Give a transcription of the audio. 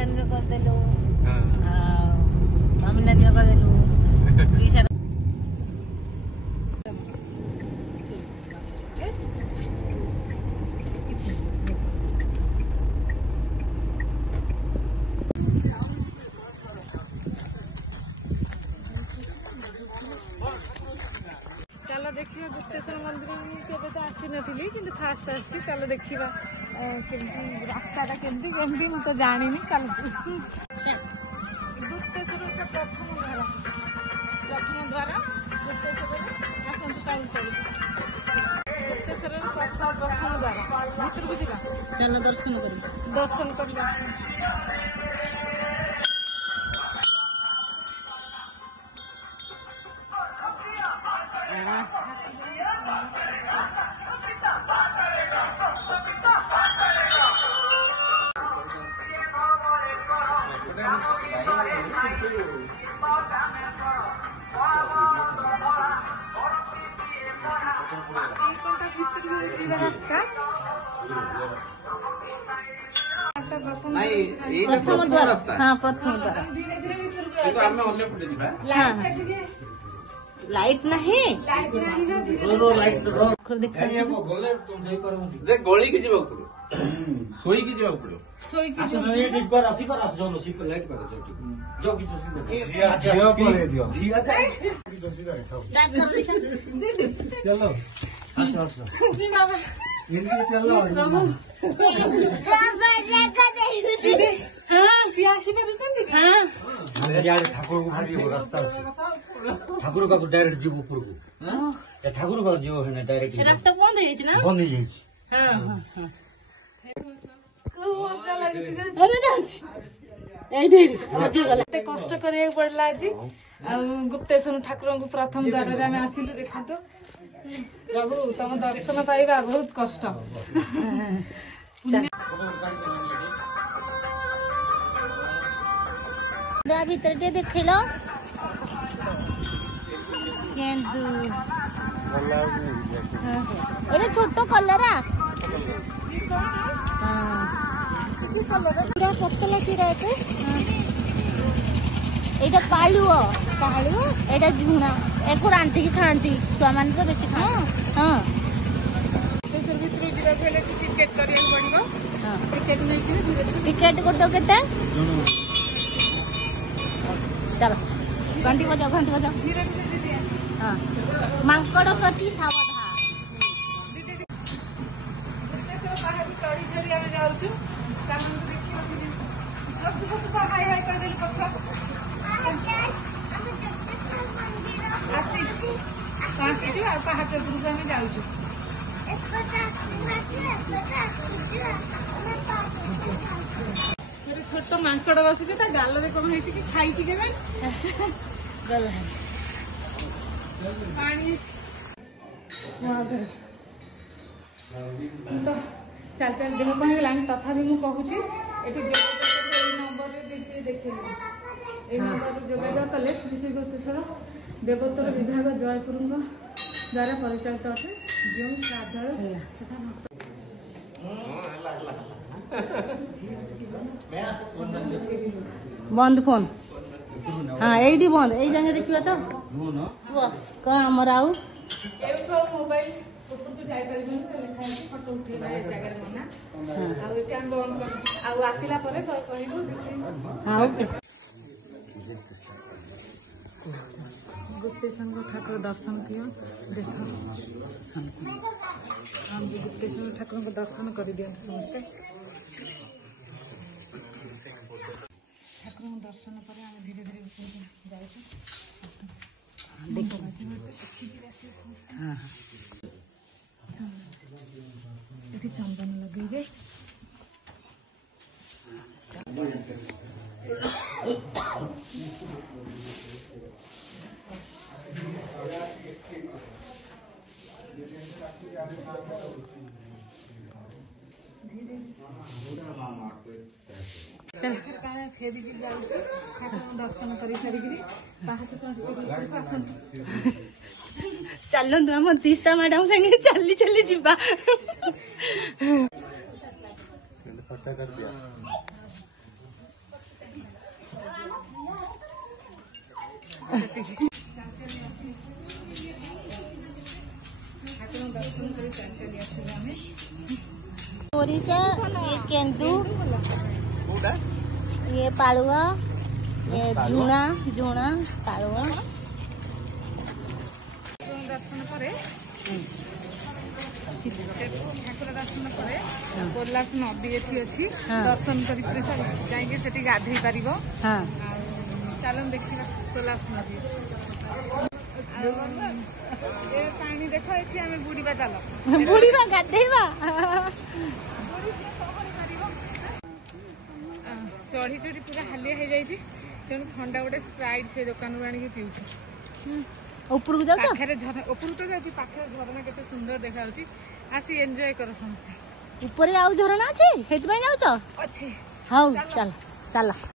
नानी करदेलु मामी नानी करदेलु चलो देखिए गुप्तेश्वर मंदिर केबे तो आसी नथिली किंतु फास्ट आसी चलो देखिबा केमती रास्ताटा केमती केमती मु तो जानी नहीं चलो गुप्तेश्वर का प्रथम द्वार गुप्तेश्वर आसंतु काली चली गुप्तेश्वर प्रथम द्वार भीतर को जीवा चलो दर्शन करबा प्रथम द्वार हाँ प्रथम द्वार लाइट नहीं गली की जीवा सोई की जीवा पड़ो चलो ठाकुर को भारी रास्ता ठाकुर का डायरेक्ट जीव ऊपर को ठाकुर का जीव है डायरेक्ट रास्ता बंद है ना बंद हो जाए कष्ट करिया पड़ला आज गुप्तेश्वर ठाकुर को प्रथम द्वार आम आसिलु देखा तो प्रभु तुम दर्शन पाइबा बहुत कष्ट भीतर टे देखल छोट कलरा पूरा पतला चिरा एटा पालुओ एटा झुणा एको रांधि खाती छुआ मान तो बेसी खा हाँ टिकेट गोटे केते चलो घंटी बजाओ हाँ मांकड़ प्रति सावधान पाहाच उपरक आम जाऊँ छोट मांकड़ बसी गाल में कौन है खाई के तो चल चल देह कौन है तथापि मुझे कहूँ नंबर देखे नंबर जोगाजोग कले श्री श्री गुप्तेश्वर देवोत्तर विभाग जयपुर द्वारा परिचालित अटे जो श्राद्धालय तथा बंद फोन हाँ ये बंद यही जगह देखिए तो कौन आमर आउ मोबाइल फोटो उठे जगह मना आसला गुप्तेश्वर ठाकुर दर्शन किया देखो हम गुप्तेश्वर ठाकुर को दर्शन कर दिखाते समस्ते ठाकुर दर्शन पर धीरे धीरे जाऊँ चंदन लगे फेरिक जाऊँ दर्शन कर चलतु आम दिशा मैडम संगे चली चली जीवा ସେତିକି ଠାକୁରଙ୍କ ଦର୍ଶନ କରି ଚାଲି ଚାଲି ଆସିଲେ ଆମେ। ସୋରିଷ, ଇଏ କେନ୍ଦୁ, କୋଉଟା ଇଏ ପାଳୁଅ, ଇଏ ଝୁଣା ଝୁଣା ପାଳୁଅ। ଠାକୁରଙ୍କ ଦର୍ଶନ ପରେ ଠାକୁର ଦର୍ଶନ ପରେ କୋଲାସ ନଦୀ ଏଠି ଅଛି, ଦର୍ଶନ କରିକି ଯାଇକି ସେଠି ଗାଧେଇ ପାରିବ। ହଁ ଆଉ ଚାଲନ୍ତୁ ଦେଖିବା କୋଲାସ ନଦୀ। ଆଉ ଏ ପାଣି ଦେଖ, ଏଠି ଆମେ ବୁଡିବା, ଚାଲ ବୁଡିବା ଗାଧେଇବା। ଚଢି ଚଢି ପୁରା ହାଲିଆ ହେଇଯାଇଛି, ତେଣୁ ଥଣ୍ଡା ଗୋଟେ ସ୍ପ୍ରାଇଟ୍ ସେ ଦୋକାନରୁ ଆଣିକି ପିଉଛୁ। ଉପରକୁ ଯାଉଛ? ପାଖରେ ଉପରକୁ ତ ଯାଉଛି, ପାଖରେ ଝରଣା କେତେ ସୁନ୍ଦର ଦେଖାଯାଉଛି। ଆସି ଏନ୍ଜୟ କର ସମସ୍ତେ। ଉପରେ ଆଉ ଝରଣା ଅଛି, ସେଇଥିପାଇଁ ଯାଉଛ? ଅଛି। ହଉ ଚାଲ ଚାଲ।